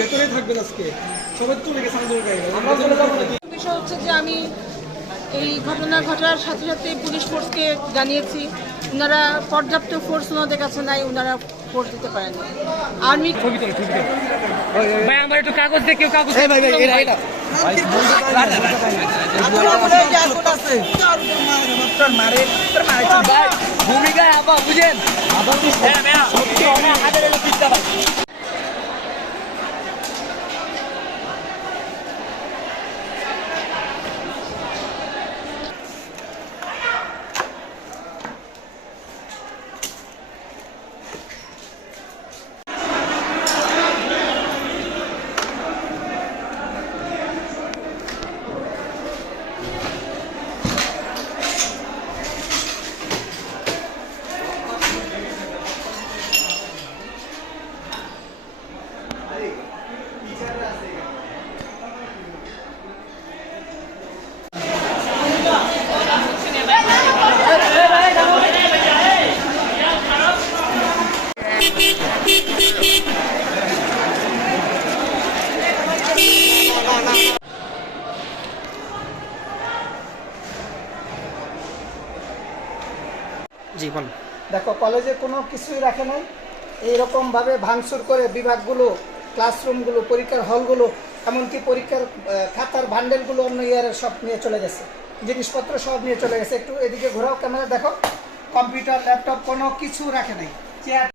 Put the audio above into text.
ভেতরে থাকবেন আজকে সবাই চলে গেছে বিষয় হচ্ছে যে আমি এই ঘটনা ঘটার সাথে সাথে পুলিশ ফোর্সকে জানিয়েছি। ওনারা পর্যাপ্ত ফোর্স ওনাদের কাছে নাই, ওনারা ফোর্স দিতে পারেন। আর্মি ভাই আমার একটু কাগজ দিয়ে কেউ কাগজ ভূমিকা আবার বুঝেন দেখো কলেজে কোনো কিছুই রাখে নাই, এইরকমভাবে ভাঙচুর করে বিভাগগুলো, ক্লাসরুমগুলো, পরীক্ষার হলগুলো, এমনকি পরীক্ষার খাতার বান্ডেলগুলো অন্য ইয়ারের সব নিয়ে চলে গেছে, জিনিসপত্র সব নিয়ে চলে গেছে। একটু এদিকে ঘোরাও, ক্যামেরা দেখো, কম্পিউটার, ল্যাপটপ কোনো কিছু রাখে নাই। চেয়ার